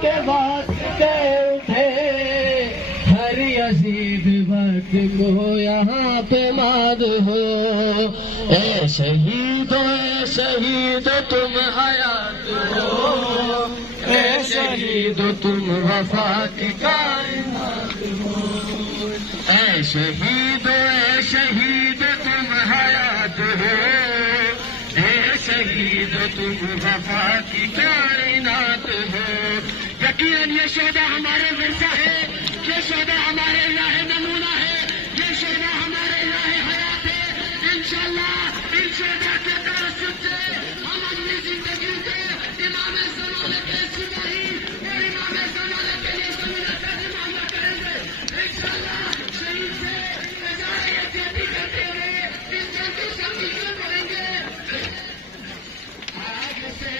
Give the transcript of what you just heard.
کے واسطے اٹھے ہر یزید وقت کو یہاں پہ ماد ہو. اے شہیدو تم حیات ہو, اے شہیدو تم وفا کی کائنات ہو. اے شہیدو تم حیات ہو, اے شہیدو تم وفا کی کائنات ہو. یقیناً یہ شہداء ہمارے ورثہ ہے, یہ شہداء ہمارے راہ نمونہ ہے, یہ شہداء ہمارے راہ حیات ہے. انشاءاللہ ان شہداء کے تعصب سے ہم اپنی زندگی کو امام زمانے کے سپاہی اور امام زمانے کے لیے زمین کا معاملہ کریں گے. انشاءاللہ شہید سے نظارہ یتیمی کرتے ہوئے اس جنگی شمسی کو پڑھیں گے. آج سے